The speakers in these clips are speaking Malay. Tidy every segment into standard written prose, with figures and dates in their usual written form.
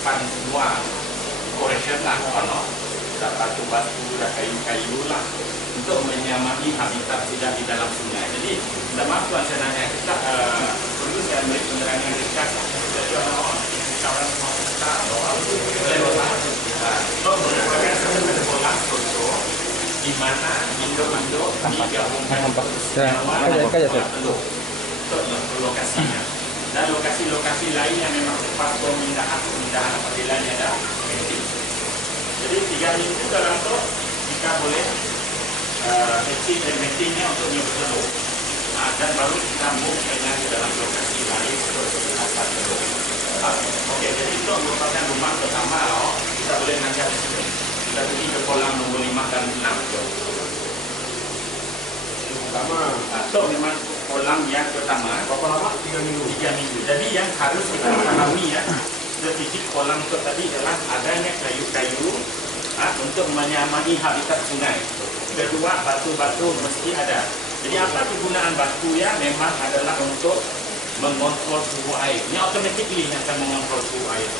simpan semua decoration lah, no? Dah batu-batu, dah kayu-kayu lah, untuk menyamai habitat tidak di dalam sungai. Jadi, minta maaf tuan saya nanya, kita perlu saya beri penerangan dekat. Jadi orang-orang kawan semua kita, boleh bapak kita merupakan satu kolam contoh di mana induk-induk digabungkan untuk lokasinya. Dan lokasi-lokasi lain yang memang tempat pemindahan apabila ada meeting. Jadi 3 minggu dalam tu kita boleh kecil dan meetingnya untuk dia bertelur. Dan baru kita move ke dalam lokasi lain seperti apa telur. Okey, jadi itu merupakan rumah pertama kita boleh nanjak di sini. Kita pergi ke kolam nombor 5 dan 6. Pertama, itu memang kolam yang pertama. Berapa lama? 3 minggu. 3 minggu. Jadi yang harus kita pahami ya, strategik kolam itu tadi adalah adanya kayu-kayu untuk menyamai habitat sungai. Kedua, batu-batu mesti ada. Jadi apa kegunaan batu ya? Memang adalah untuk mengontrol suhu air. Ini automatically yang akan mengontrol suhu air.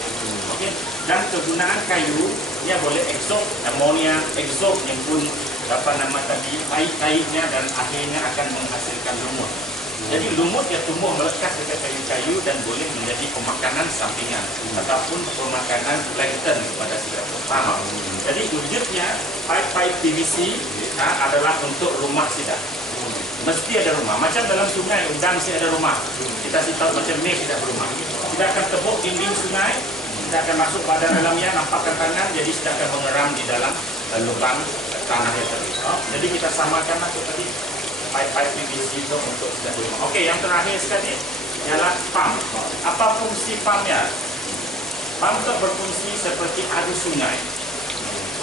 Okey. Dan kegunaan kayu, dia boleh absorb amonia, absorb yang pun air-airnya dan akhirnya akan menghasilkan lumut. Jadi lumut dia tumbuh melekat dekat kayu-kayu dan boleh menjadi pemakanan sampingan ataupun pemakanan plankton kepada sidapun. Faham? Jadi wujudnya pipe PVC adalah untuk rumah sidap. Mesti ada rumah. Macam dalam sungai, udang mesti ada rumah. Kita sih tahu macam ni tidak berumah. Kita akan tepuk dinding sungai, kita akan masuk pada dalamnya, nampakkan tangan, jadi kita akan mengeram di dalam lubang tanah yang tadi. Jadi kita samakanlah tadi pipe PVC itu untuk tidak berumah. Okey, yang terakhir sekali ialah pump. Apa fungsi pumpnya? Pump itu berfungsi seperti arus sungai.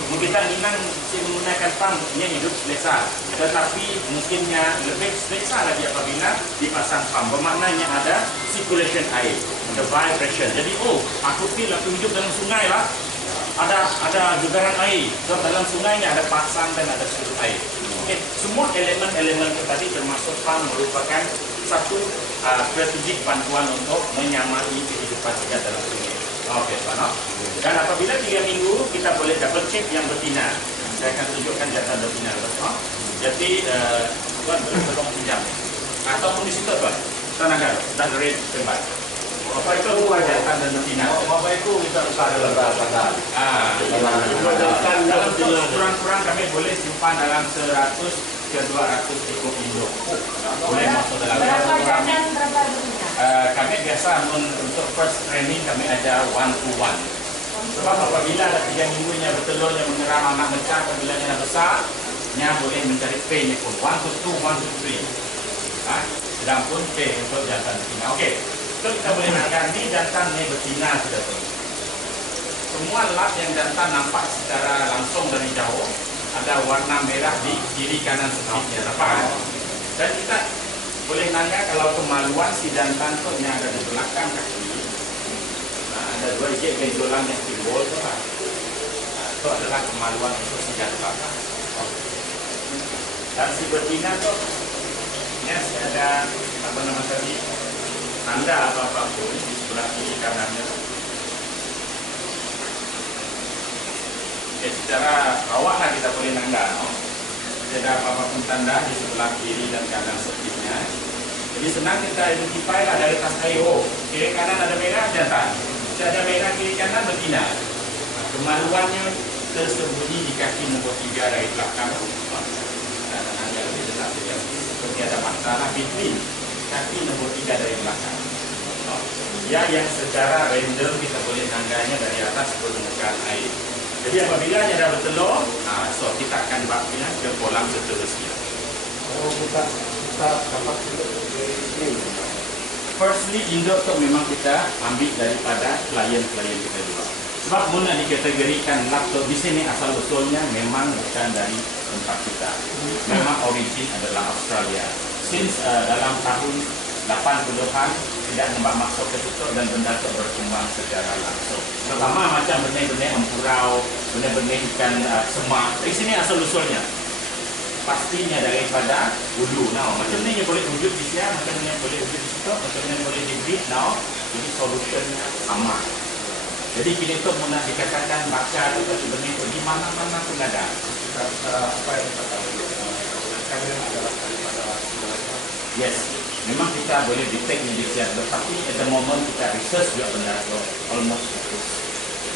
Kita Minang menggunakan pump, dia hidup selesa. Tetapi mungkinnya lebih selesa lagi apabila dipasang pump. Bermaknanya ada circulation air, ada vibration. Jadi, aku feel aku hidup dalam sungai lah. Ada gegaran air. So, dalam sungainya ada pasang dan ada surut air. Okay. Semua elemen-elemen tadi termasuk pump merupakan satu strategik bantuan untuk menyamai kehidupan kita dalam sungai. Okey, Tuan. Dan apabila 3 minggu, kita boleh double check yang betina. Saya akan tunjukkan data betina. Jadi, Tuan boleh tolong pinjam. Ataupun di situ, Tuan. Tuan akan dan rate tempat. Apa itu jantan dan betina? Apa itu kita usah dalam bahasa. Dalam kurang-kurang kami boleh simpan dalam 100 ke 200 ekor induk. Boleh masuk dalam berapa jantan, berapa betina? Kami biasa untuk first training kami ada 1-to-1. Sebab apabila ada 3 minggunya bertelurnya mengeram anak besar, apabila dah besar, nya boleh mencari pay-nya pun 1-to-2, 1-to-3. Sedangkan pay untuk jantan betina. Okey, so kita boleh nak ni jantan ni betina sudah tu. Semua lap yang jantan nampak secara langsung dari jauh ada warna merah di kiri kanan sedikit, nampak? Dan kita boleh nanya kalau kemaluan si jantan tu yang ada di belakang kaki, ada 2 biji benjolan yang timbul tu lah. Itu adalah kemaluan untuk si jantan. Dan si betina tu, ya ada apa nama tadi, tanda apa-apa pun di sebelah kiri kanannya. Okay, secara awaklah kita boleh nanda, tidak apa-apa pun tanda di sebelah kiri dan kanan sedikitnya. Jadi senang kita identify lah dari tas air. Kiri kanan ada merah jantan, ada merah kiri kanan betina. Kemaluannya tersembunyi di kaki nombor 3 dari belakang. Dan ada lebih jelas seperti ada masalah between kaki nombor 3 dari belakang. Ya, yang secara random kita boleh nandanya dari atas permukaan air. Jadi apabila dia dah bertelur, so kita akan bawa ke kolam seterusnya. Kita dapat ini. Firstly, induk tu memang kita ambil daripada klien-klien kita juga. Sebab mula dikategorikan laptop di sini asal usulnya memang bukan dari tempat kita. Memang origin adalah Australia. Since dalam tahun 80-an tidak nampak masuk ke situ dan benda itu berkembang secara langsung. Pertama macam benih-benih empurau, benih-benih ikan semak. Di sini asal usulnya. Pastinya daripada hulu. Now, macam ni boleh wujud di sini, macam ni boleh wujud di situ, macam ni boleh di breed. Now, jadi solution sama. Jadi kini itu nak dikatakan baca atau benih itu di mana-mana pun ada. Apa yang kita tahu kami adalah daripada mereka. Yes, memang kita boleh detect Indonesia, tetapi at the moment kita research juga benda itu almost fokus.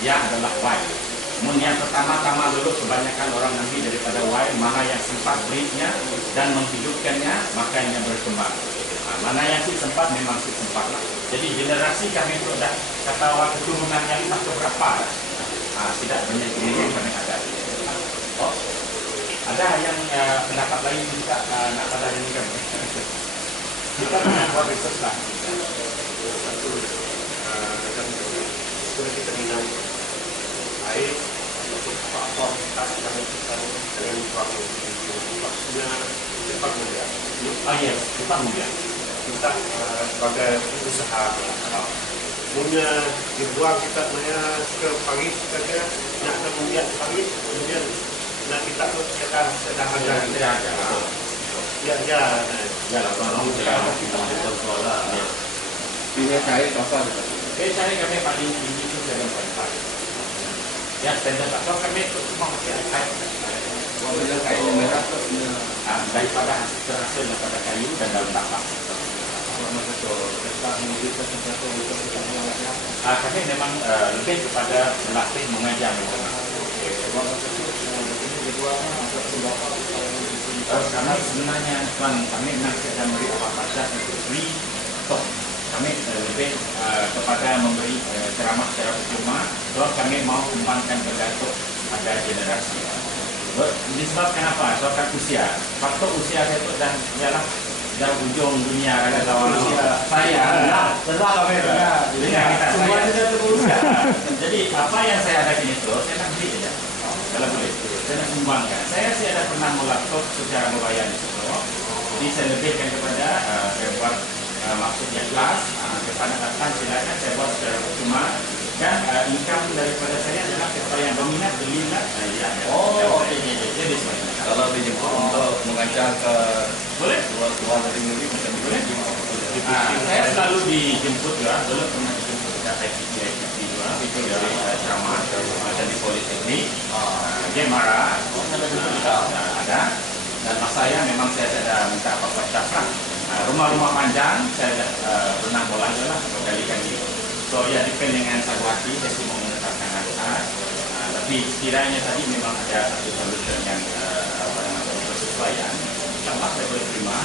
Yang adalah Y. Yang pertama-tama dulu kebanyakan orang ambil daripada Y, mana yang sempat breednya dan menghidupkannya, makanya berkembang. Mana yang sempat memang sempat lah. Jadi generasi kami itu dah kata awal keturunan yang entah keberapa. Tidak banyak yang kami ada. Oh, ada yang pendapat lain juga nak pada ini kan. Kita nak buat research lah. Satu, dan sebenarnya kita minum air untuk apa kita dengan maksudnya cepat mulia. Yes, cepat mulia. Kita sebagai usaha punya dibuang kita punya ke Paris saja nak kemudian Paris kemudian nak kita sedang ada ya lah kalau kita ada soalan Punya cari kapan? cari kami paling tinggi itu 7.5 ya standar atau kami itu cuma pakai iPad Walaupun kayu merah tu daripada terhasil daripada kayu dan daun tapak. Kami memang lebih kepada melatih mengajar karena sebenarnya kami nak sedang beri apa-apa untuk free talk. Kami lebih kepada memberi ceramah secara percuma. Sebab kami mau kembangkan benda itu pada generasi. Disebabkan apa? Sebabkan usia. Faktor usia saya itu dan ialah dari ujung dunia kata orang usia saya. Sebab kami Semua sudah berusia. Jadi apa yang saya ada di itu saya nak beli saja. Kalau boleh, saya nak sumbangkan. Saya ada pernah melaptop secara membayar di situ. Jadi saya lebihkan kepada saya buat maksudnya kelas kepada datang silakan saya buat secara percuma dan income daripada saya adalah kepada yang berminat belilah. Jadi kalau dijemput untuk mengajar ke boleh luar dari negeri macam boleh. Saya selalu dijemput ya, dulu pernah dijemput ke IPT juga, itu dari ceramah macam di Politeknik. Dia marah, ada. Dan mas saya memang saya ada minta apa-apa cas. Rumah-rumah panjang saya pernah bola juga lah berkali-kali. So ya depend dengan satu hati saya cuma menetapkan harga. Tapi sekiranya tadi memang ada satu solution yang pada masa bersesuaian. Insya-Allah saya boleh terima.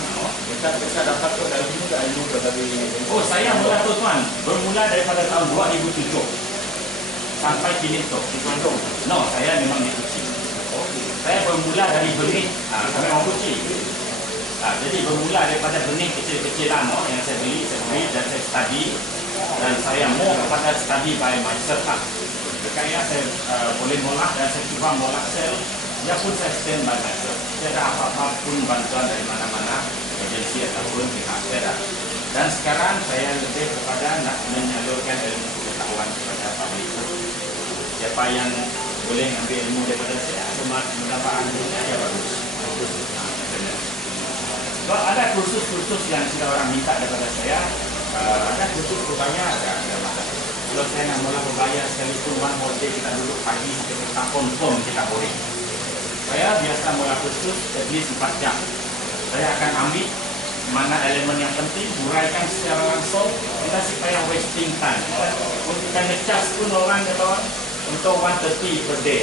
Kita dapat tu dari sini ke ilmu ke dari Saya mula tu tuan, bermula daripada tahun 2007 sampai kini tu di Bandung. No, saya memang di Kuching. Saya bermula dari benih, kami orang Kuching. Jadi bermula daripada benih kecil-kecilan yang saya beli dan saya study dan saya mau kepada study by myself. Kaya saya boleh molah dan saya cuba molah sel. Ya pun saya stand by myself. Tidak ada apa-apa pun bantuan dari mana-mana agensi ataupun pihak saya. Dan sekarang saya lebih kepada nak menyalurkan ilmu pengetahuan kepada publik. Siapa yang boleh ambil ilmu daripada saya, mendapat ilmunya ya bagus. Sebab ada kursus-kursus yang sudah orang minta daripada saya, ada kursus berbayar, ada masalah. Kalau saya nak mula berbayar sekalipun one more day kita duduk pagi sampai petang confirm kita boleh. Saya biasa mula kursus at least 4 jam. Saya akan ambil mana elemen yang penting, huraikan secara langsung, kita supaya wasting time. Untuk kita ngecas pun orang kata untuk 130 per day.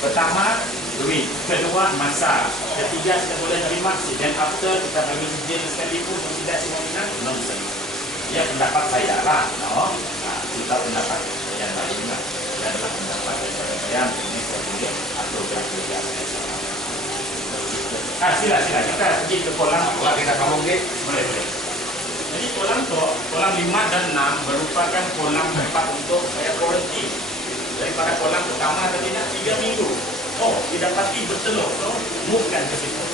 Pertama, duit. Kedua, masa. Ketiga, kita boleh terima. Dan after, kita bagi sijil sekalipun tidak semua minat, nonsense. Ya, pendapat saya lah. No? Kita pendapat yang lain lah. Ini adalah pendapat daripada saya. Ini saya boleh atau berbeda. Sila. Kita pergi ke kolam. Kalau kita kampung ke Boleh. Jadi kolam 5 dan 6 merupakan kolam tempat untuk saya kuarantin. Daripada kolam pertama tadi nak 3 minggu. Didapati bertelur. Move-kan ke situ.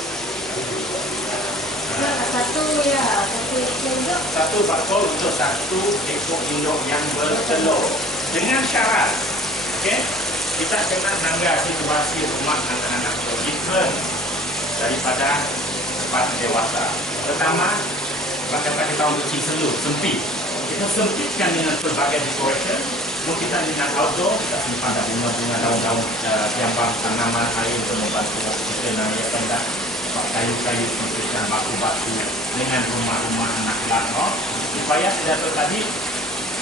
Satu induk. Satu bakul untuk satu ekor induk yang bertelur. Dengan syarat, okay, kita kena nangga situasi rumah anak-anak different daripada tempat dewasa. Pertama, bahkan kita tahu kecil selur, sempit. Kita sempitkan dengan pelbagai decoration Mungkin kita dengan outdoor, kita simpan ada bunga-bunga daun-daun tiambang tanaman air untuk membantu kita naikkan dah kayu-kayu simpan batu-batu dengan rumah-rumah anak lama supaya tidak tadi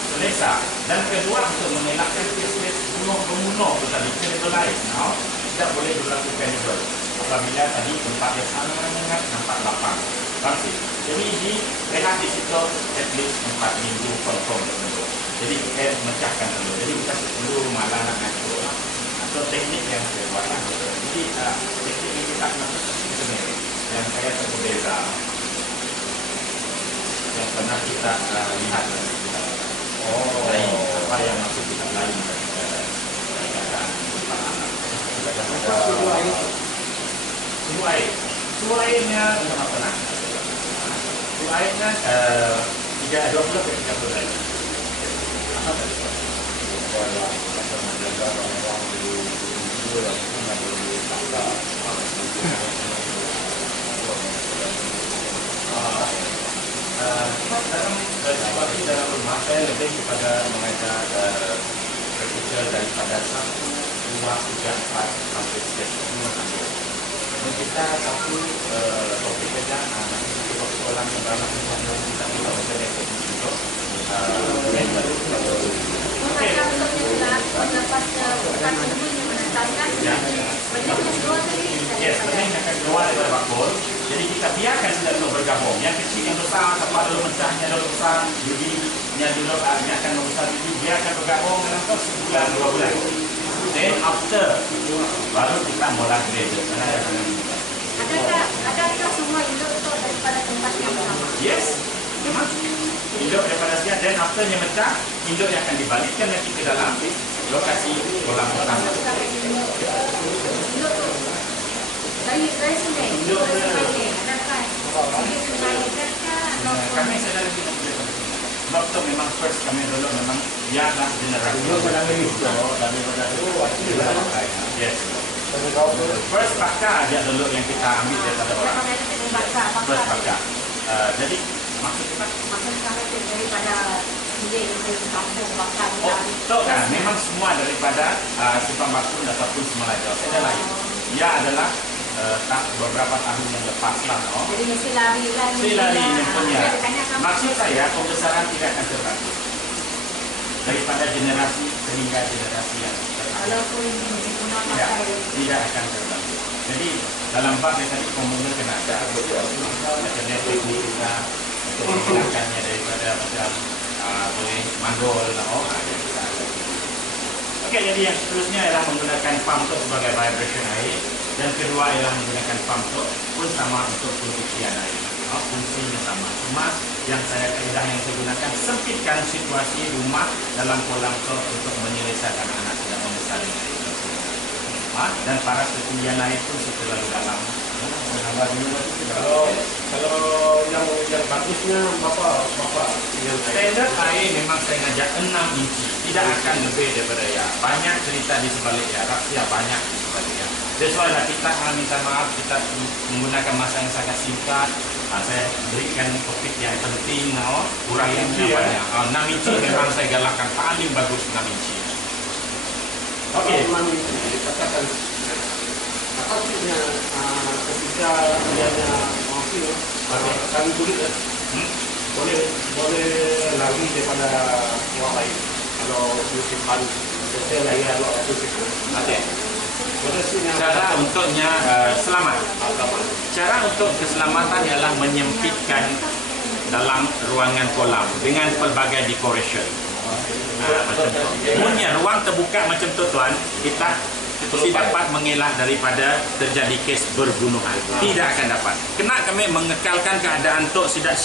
selesa. Dan kedua untuk mengelakkan kes-kes bunuh-bunuh itu tadi cannibalize, tidak boleh berlaku cannibal apabila tadi tempat yang sangat nampak lapang. Jadi di rehat di situ at least 4 minggu confirm terbentuk. Jadi kita mecahkan dulu. Jadi kita 10 malam nak ngatur atau teknik yang saya buat. Jadi teknik yang kita lakukan sebenarnya yang saya berbeza yang pernah kita lihat lain apa yang maksud kita lain keadaan suhu airnya sama tenang. Suhu airnya 20 ke 30 derajat. Apa tadi? Dalam rumah saya lebih kepada mengajar praktikal daripada 1, 2, 3, 4 sampai 10 kita satu topik saja nanti kita persoalan sebanyak kita tidak bisa untuk Macam sebenarnya pendapat bukan sebelumnya menentangkan banyak keluar tadi. Yes, sebenarnya akan keluar daripada bakul. Jadi kita biarkan sudah dulu bergabung. Yang kecil yang besar, apa dulu pecahnya dulu besar, bibinya dulu akan membesar bibi, biarkan bergabung dalam sebulan 2 bulan. Then after baru kita mulai grade. Adakah semua induk itu daripada tempat yang sama? Yes, memang induk daripada sekian. Dan afternya mecah, induk yang akan dibalikkan lagi ke dalam lokasi kolam pertama. Induk tu dari sungai. Induk sungai. Adakah di sungai dekat Kami sedang sebab tu memang first kami dulu memang biarlah generasi. Yes. First pakar dia dulu yang kita ambil daripada orang. First pakar. Jadi maksud kita? Maksud kami itu daripada bilik dari kampung bakar. Oh, kan memang semua daripada Simpang Bakun ataupun Semelaja. Saya lain. Ia adalah beberapa tahun yang lepas lah. Jadi mesti lari lah. Mesti lari punya. Maksud saya pembesaran tidak akan terbantu daripada generasi sehingga generasi yang walaupun ya, tidak akan terbantu. Jadi dalam bab yang tadi komuna kena ada macam teknik kita untuk menghilangkannya daripada macam boleh mandol kita. Okey, jadi yang seterusnya ialah menggunakan pump tu sebagai vibration air. Dan kedua ialah menggunakan pump tu pun sama untuk pencucian air. Fungsinya sama. Cuma yang kaedah yang saya gunakan sempitkan situasi rumah dalam kolam tu untuk menyelesaikan anak tidak membesar air. Dan para ketinggian air pun terlalu dalam. Kalau yang bagusnya berapa yang Standard air memang saya ngajak 6 inci. Tidak akan lebih daripada ya. Banyak cerita di sebalik ya. Rahsia banyak di sebalik ya. That's why lah kita minta maaf kita menggunakan masa yang sangat singkat. Saya berikan topik yang penting, uraiannya banyak. 6 inci memang saya galakkan paling bagus 6 inci. Okey. Katakan apa punya ketika adanya masih kami kulit boleh lari daripada luar air kalau simpan detail air luar itu Okey. Cara untuknya selamat. Cara untuk keselamatan ialah menyempitkan dalam ruangan kolam dengan pelbagai decoration. Macam tu. Punya ruang terbuka macam tu tuan, kita dapat mengelak daripada terjadi kes berbunuhan. Tidak akan dapat. Kena kami mengekalkan keadaan tu sudah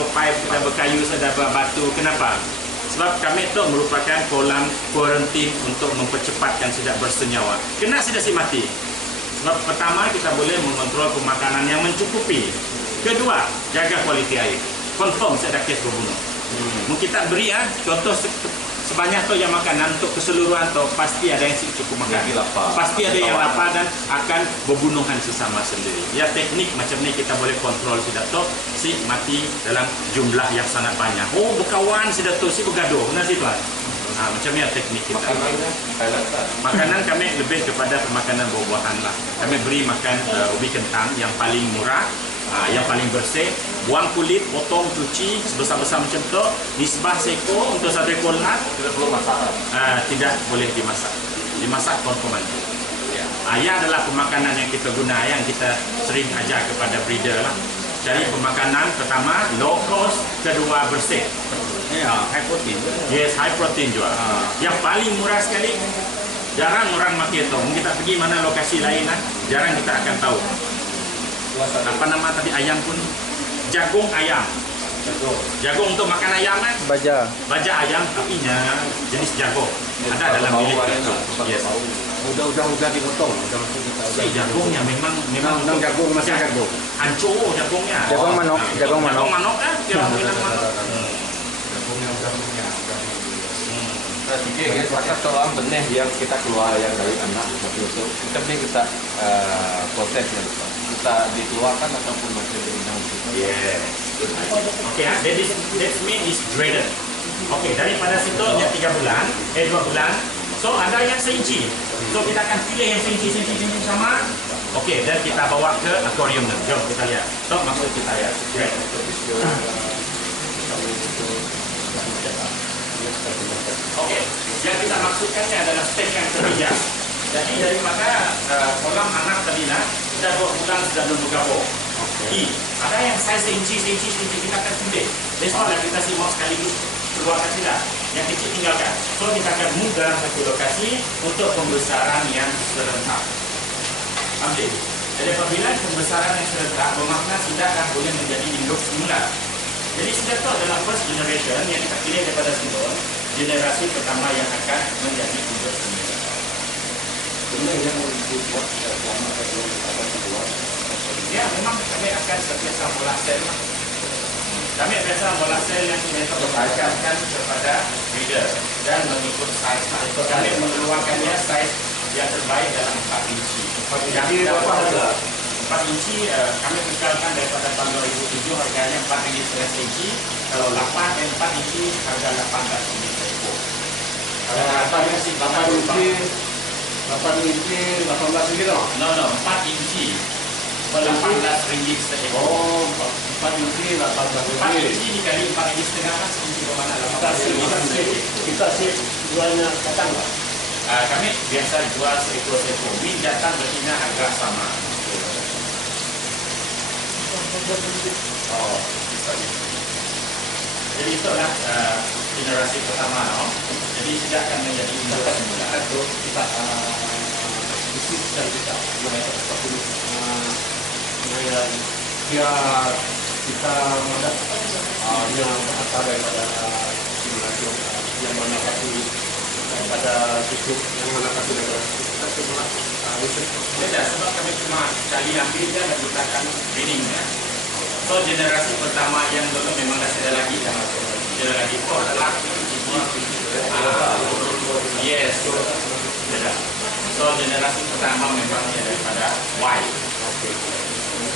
berpaip, sudah berkayu, sudah berbatu. Kenapa? Sebab kami itu merupakan kolam kuarantin untuk mempercepatkan tidak bersenyawa. Kena sudah si mati. Sebab pertama kita boleh mengontrol pemakanan yang mencukupi. Kedua, jaga kualiti air. Confirm saya ada kes berbunuh. Mungkin tak beri contoh sebanyak tu yang makanan untuk keseluruhan tu pasti ada yang cukup makan. Pasti ada yang lapar dan akan berbunuhan sesama sendiri. Ya teknik macam ni kita boleh kontrol sudah tu si mati dalam jumlah yang sangat banyak. Oh berkawan sudah tu si bergaduh. Benar si tuan? Macam ni teknik kita. Makanannya Thailand tak? Makanan kami lebih kepada makanan buah-buahan lah. Kami beri makan ubi kentang yang paling murah, yang paling bersih. Buang kulit, potong, cuci sebesar-besar macam tu. Nisbah seekor untuk satu ekor lahat. Tidak perlu masak. Tidak boleh dimasak. Dimasak konforman. Yang adalah pemakanan yang kita guna, yang kita sering ajar kepada breeder lah. Cari pemakanan pertama low cost, kedua bersih. High protein. Yes, high protein juga. Yang paling murah sekali, jarang orang makan itu. Kita pergi mana lokasi lain lah, jarang kita akan tahu. Apa nama tadi ayam pun? Jagung ayam. Jagung untuk makan ayam kan? Baja ayam, tapi jenis jagung. Ada dalam bilik kita. Yes. Udah dipotong. Jagungnya memang jagung masih jagung. hancur jagungnya. Jagung manok. Jagung manok kan? Kira bilang manok. Saya pikir pasal soal benih yang kita keluar yang dari anak seperti itu, kita mending kita proses ya, kita dikeluarkan ataupun masih diundang. Yes. Okay, that mean is graded. Okay, daripada situ yang 3 bulan, 2 bulan. So ada yang seinci. So kita akan pilih yang seinci sama. Okay, dan kita bawa ke akuarium. Jom kita lihat. So maksud kita ya. Okey, yang kita maksudkannya adalah stage yang ketiga. Jadi daripada kolam anak tadi lah, sudah 2 bulan sudah bergabung. Ada yang saiz inci kita akan pilih. Besok kita simak sekaligus keluarkan tidak. Yang kecil tinggalkan. So kita akan move dalam satu lokasi untuk pembesaran yang serentak. Ambil. Jadi apabila pembesaran yang serentak bermakna sudah dah boleh menjadi induk semula. Jadi sudah itu adalah first generation yang kita pilih daripada sebelum generasi pertama yang akan menjadi induk semula. Benda yang dibuat selama sebelum akan dibuat. Ya, memang kami akan setiap bola sel. Kami biasa bola sel yang kita berkaitkan kepada breeder dan mengikut saiz. Kami mengeluarkannya saiz yang terbaik dalam 4 inci. 4 inci berapa harga? 4 inci kami kekalkan daripada tahun 2007 harganya 4,5 inci. Kalau 8 dan 4 inci harga 18 per ekor. Kalau 8 inci 18 ringgit tau? No, 4 inci 18 ringgit seekor. Oh, 4 inci 18 4 ringgit. inci dikali 4,5 kan seinci bermakna 18 ringgit. Kita sih jualnya datang tak? Kami biasa jual seekor-seekor. Min datang betina harga sama. Oh, jadi itulah generasi pertama, no? Jadi tidak akan menjadi induk semula. Kita isi dan kita seperti dia kita mendapat yang berasal daripada simulasi yang mana satu daripada cukup yang mana satu daripada kita semua Beda sebab kami cuma sekali ambil dia dan kita akan breedingnya. So generasi pertama yang dulu memang dah ada lagi dah masuk. Ada lagi itu adalah yes, beda. So generasi pertama memangnya daripada Y.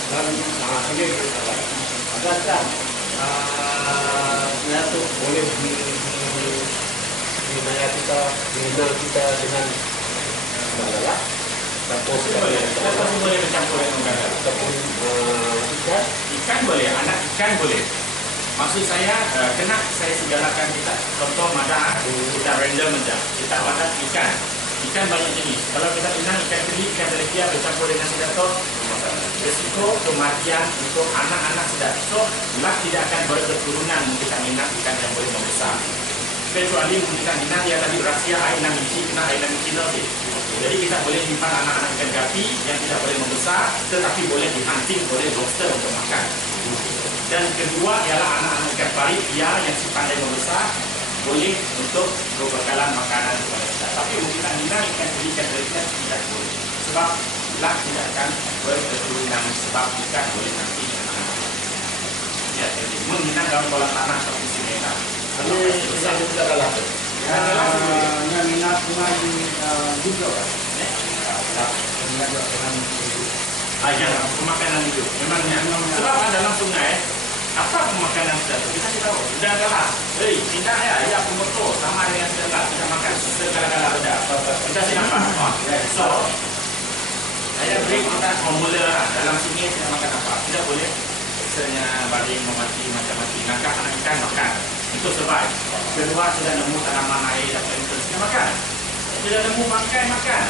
dan ini agak nyatu boleh dinaya kita dengan adalah Kita pasti boleh bercampur dengan gagak. ataupun Ikan boleh, anak ikan boleh. Maksud saya, kena saya segalakan kita. Contoh madah, kita random saja. Kita madah ikan. Ikan banyak jenis. Kalau kita pinang ikan keli, ikan telapia bercampur dengan sedator, risiko kematian untuk anak-anak sedap. So, lah tidak akan berketurunan kita minat ikan yang boleh membesar. Kecuali kita minat yang tadi rahsia air 6 inci, kena air 6 inci nanti. Jadi kita boleh simpan anak-anak ikan gapi yang tidak boleh membesar, tetapi boleh dihunting oleh lobster untuk makan. Dan kedua ialah anak-anak ikan pari yang si pandai membesar, boleh untuk berbekalan makanan kepada kita. Tapi kita minat ikan keli, ikan telapia tidak boleh. Sebab lah tidak akan berketurunan sebab ikan boleh nanti anak-anak. Ya, jadi menginap dalam kolam tanah seperti sini. ini kita sudah kalah. Yang minat dengan juga kan? Yang pemakanan hidup. Memangnya. Sebab dalam sungai Apa pemakanan sedato? Kita tahu sudah adalah, tidak ya pemotor sama dengan sedato kita makan segala-gala ada. Kita sih nampak. So saya beri kita formula dalam sini kita makan apa? Tidak boleh misalnya baring memati macam-macam. Nangkap anak ikan makan. Itu survive. Kedua sudah nemu tanaman air dan kita makan. Sudah nemu bangkai makan.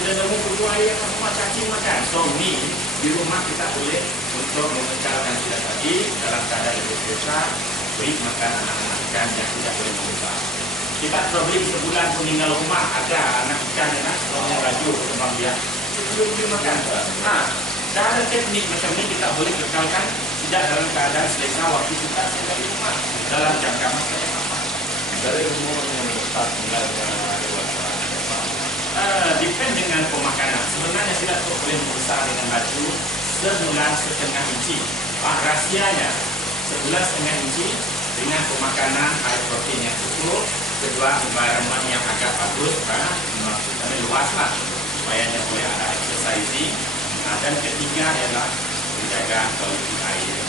Sudah nemu kudu air yang rumah cacing makan. So ni di rumah kita boleh untuk mengekalkan sudah tadi dalam keadaan lebih besar, beri makan anak-anak ikan yang tidak boleh membesar. Kita probably sebulan pun tinggal rumah ada anak ikan yang laju kembang biak. Sebelum dia makan. Dah ada teknik macam ni kita boleh kekalkan tidak dalam keadaan selesa waktu kita tinggal di rumah dalam jangka masa yang lama. Dari umur yang besar hingga dewasa. Depend dengan pemakanan. Sebenarnya tidak boleh membesar dengan laju sebulan setengah inci. Rahasianya sebulan setengah inci dengan pemakanan high protein yang cukup. Kedua, environment yang agak bagus karena maksudnya luaslah supaya dia boleh ada exercising. Dan ketiga adalah menjaga kualiti air.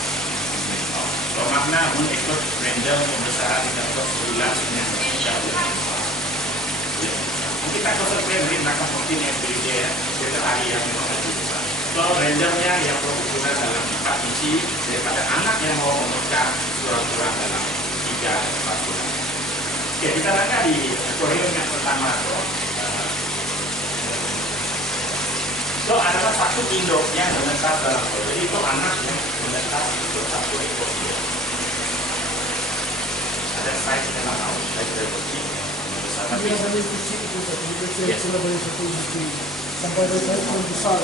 Bermakna mengikut random pembesaran kita untuk sebulan setengah inci. Kita konsentrasi beri makan protein yang berbeda setiap hari yang memang lebih besar. So randomnya yang berukuran dalam 4 inci daripada anak yang mau memecah kurang-kurang dalam 3-4 bulan. Oke, kita langkah di akuarium yang pertama tu. So adalah satu induk yang menetas dalam akuarium. Jadi itu anak yang menetas untuk satu ekor dia. Ada size dalam laut, size dari kecil. Dia sampai kecil itu saya dari satu inci sampai dari saya pun besar.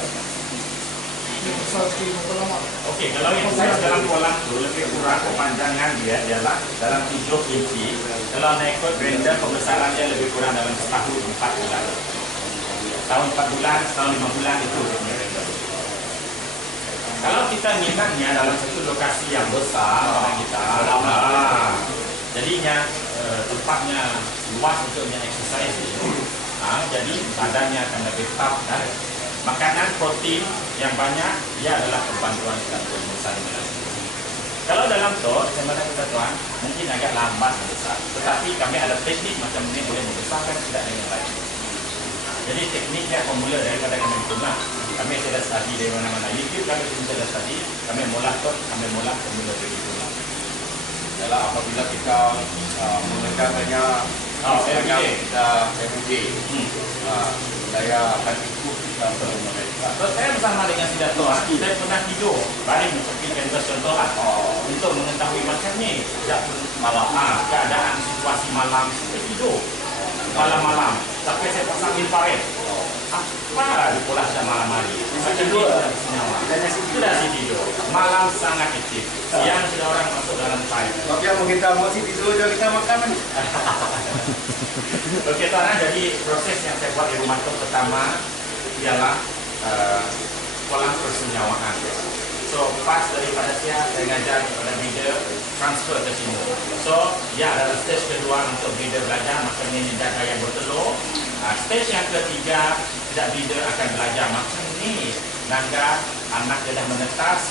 Dia besar berapa lama? Okey, kalau yang saya dalam kolam tu lebih kurang kepanjangan dia adalah dalam 7 inci. Kalau nak ikut random pembesaran dia lebih kurang dalam setahun 4 bulan. Tahun 4 bulan, tahun 5 bulan itu random. Kalau kita minatnya dalam satu lokasi yang besar, kita jadinya tempatnya luas untuk exercise itu. Jadi badannya akan lebih tough dan makanan protein yang banyak ia adalah kebantuan kita untuk membesar. Kalau dalam tot, macam kita tuan, mungkin agak lambat membesar. Tetapi kami ada teknik macam ini boleh membesarkan tidak dengan baik. Jadi tekniknya formula daripada kami guna. Kami sudah study dari mana-mana YouTube, kami sudah study, kami mula tot, kami mula formula dari guna. Adalah apabila kita mengekalkannya kita MUD, saya akan ikut kita perlu mereka. Saya bersama dengan Sidato, saya pernah tidur baring seperti contoh lah untuk mengetahui macam ni malam keadaan situasi malam saya tidur malam-malam sampai saya pasang infrared apa di pola sudah malam hari saya tidur sudah tidur malam sangat aktif siang sudah orang masuk dalam time. Tapi yang kita masih tidur juga kita makan. Okey tuan, jadi proses yang saya buat di rumah tu pertama ialah kolam persenyawaan. So pas daripada saya ngajar kepada breeder transfer ke sini. So ya adalah stage kedua untuk breeder belajar macam ni menjaga yang bertelur. Stage yang ketiga tidak breeder akan belajar macam ni naga anak yang dah menetas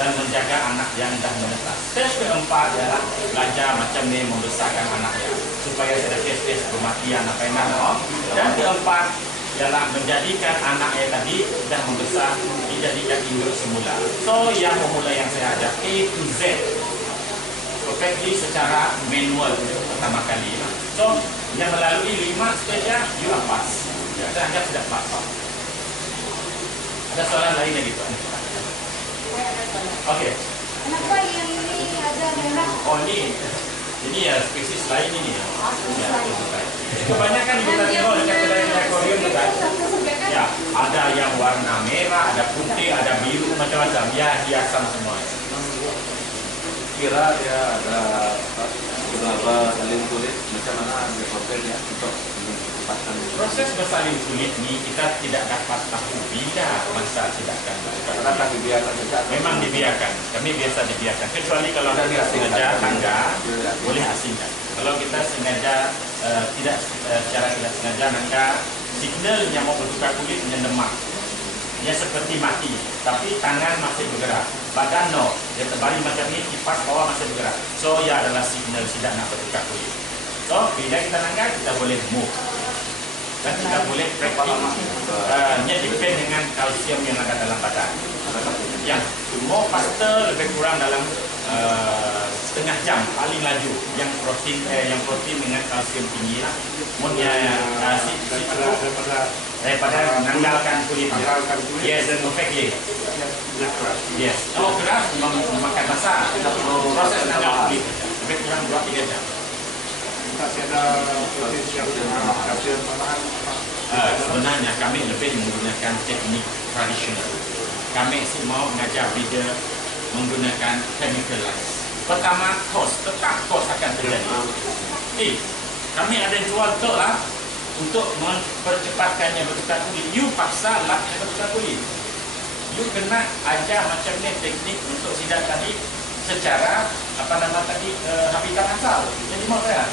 dan menjaga anak yang dah menetas. Stage keempat adalah belajar macam ni membesarkan anaknya supaya tidak kes-kes kematian apa yang nak. Dan keempat ialah menjadikan anak yang tadi dah membesar dijadikan induk semula. So yang formula yang saya ajar A to Z perfectly secara manual pertama kali. So yang melalui 5 stage you are pass. Saya anggap sudah pass. Ada soalan lain lagi tuan? Okey. Kenapa yang ini ada merah? Oh ini ya spesies lain ini ya. Kebanyakan kita tengok dekat kedai-kedai akuarium tu kan. Ya, ada yang warna merah, ada putih, ada biru, macam-macam. Ya, hiasan semua. Kira dia ada beberapa salin kulit macam mana dia prosesnya untuk menempatkan proses bersalin kulit ni kita tidak dapat tahu bila masa tidakkan. karena dibiarkan saja. Memang dibiarkan. Kami biasa dibiarkan. Kecuali kalau kita sengaja tangga, boleh asingkan. Kalau kita sengaja secara tidak sengaja nangka signal yang mau bertukar kulit dengan lemak. dia seperti mati, tapi tangan masih bergerak. Badan no, dia terbaring macam ni, kipas bawah masih bergerak. So, ia adalah signal tidak nak bertukar kulit. So, bila kita langgar, kita boleh move. Dan kita boleh praktik. Ia depend dengan kalsium yang ada dalam badan. Yang more faster, lebih kurang dalam setengah jam paling laju. Yang protein dengan kalsium tinggi lah. Daripada menanggalkan kulit. Yes, dan perfectly. Yes. Oh, keras memakan masa. Proses menanggal kulit lebih kurang 2-3 jam. Sebenarnya kami lebih menggunakan teknik tradisional. Kami mau mengajar bidang menggunakan chemical lice. Pertama, tetap kos akan terjadi. Kami ada jual tok lah untuk mempercepatkannya bertukar kulit. You paksa lah bertukar kulit. You kena ajar macam ni teknik untuk sidat tadi secara habitat asal. Jadi mau saya.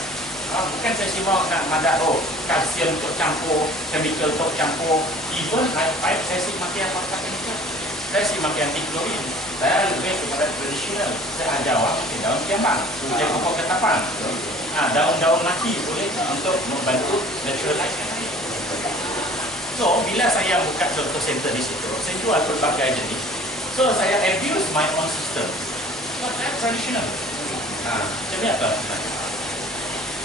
Bukan saya simak nak madak kalsium untuk campur, chemical untuk campur. Even pipe saya sih makin yang pakai chemical. Saya sih makin anti klorin. Saya lebih kepada tradisional. Saya ajar awak pakai daun kiambang, pakai pokok ketapang. Daun-daun mati boleh untuk membantu naturalize. So, bila saya buka contoh center di situ, saya jual berbagai jenis. So, saya abuse my own system. So, saya tradisional. Macam ni apa sebenarnya?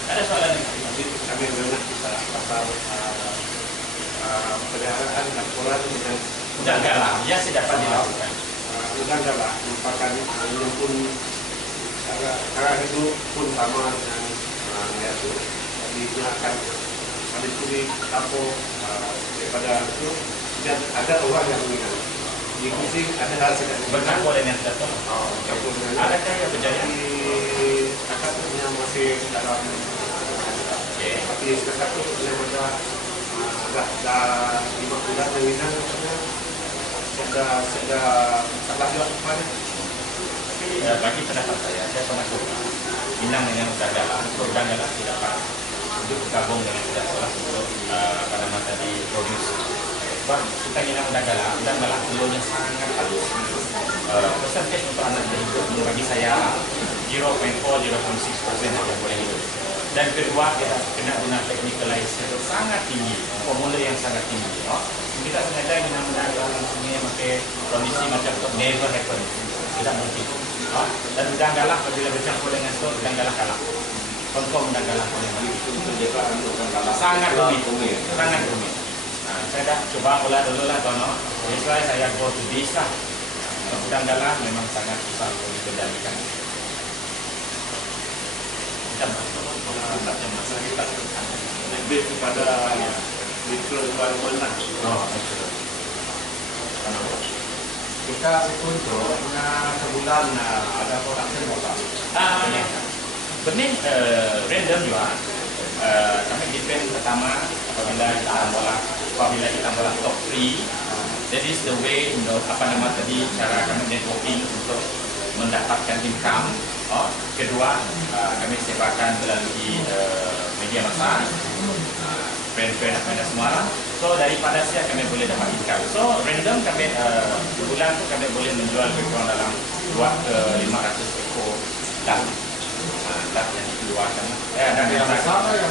Ada soalan ni? Kami mengenai pasal peliharaan dan koran dengan udang galah. Ya, saya dapat dilakukan. Udang galah merupakan yang pun cara hidup pun sama dengan itu. Jadi dia akan ambil kulit campur daripada itu. Dan ada orang yang mengingat di kucing ada hal sedang bercampur dengan tidak campur dengan adakah yang berjaya? Kakaknya masih dalam tapi kakak tu yang dah 5 bulan dengan sudah salah juga kepada. Tapi bagi pendapat saya sama suka Minang dengan udang galah. Udang galah tidak dapat untuk bergabung dengan tidak salah untuk pada masa di produksi. Sebab kita minang udang galah telurnya sangat halus. Persentage untuk anak yang hidup bagi saya 0.4-0.6% yang boleh hidup. Dan kedua, kita kena guna technicalization sangat tinggi, formula yang sangat tinggi. Kita sengaja minang udang galah langsungnya pakai kondisi macam itu never happen, tidak mungkin. Dan udang galah apabila bercampur dengan stok, udang galah kalah. Confirm udang galah boleh mati. Sangat rumit, sangat rumit. Saya dah coba pula dulu lah, Tono. Jadi saya go to this lah. Udang galah memang sangat susah untuk dikendalikan. Macam masa kita lebih kepada micro environment lah. Kita untuk sebulan ada production berapa? Benih random juga. Kami depend pertama apabila kita bola top 3. That is the way cara kami networking untuk mendapatkan income. Kedua, kami sebarkan melalui media massa, friend-friend dan semua. So daripada saya kami boleh dapat income. So random kami sebulan tu kami boleh menjual kurang dalam 2 ke 500 ekor duck. Duck yang dikeluarkan. Dan yang sama yang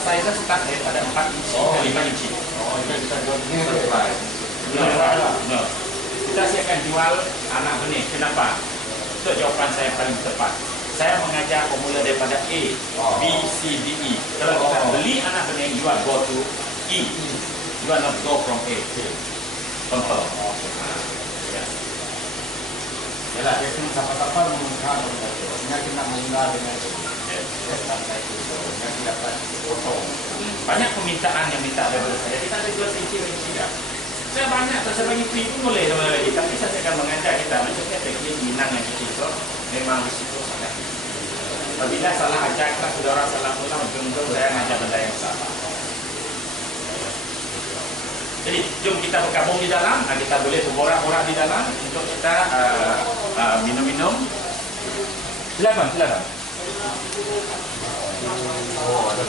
size start daripada 4 inci ke 5 inci. Kita bisa jual ini price. No. Kita siapkan jual anak benih. Kenapa? Itu jawapan saya paling tepat. Saya mengajar formula daripada A, B, C, D, E. Kalau kita beli anak benih, you are go to E. You are not go from A. Contoh. Yalah, dia pun siapa-siapa menggunakan sehingga kita menggunakan dengan sampai itu yang dapat potong. Banyak permintaan yang minta daripada saya. Kita ada jual inci. Saya banyak, saya bagi free pun boleh sama lagi. Tapi saya akan mengajar kita macamnya teknik minang yang kecil. Memang risiko sangat. Apabila salah ajar, kita saudara salah pulang, ujung-ujung saya mengajar benda yang salah. Jadi, jom kita bergabung di dalam. Kita boleh berborak-borak di dalam untuk kita minum-minum. Silakan. Oh, ada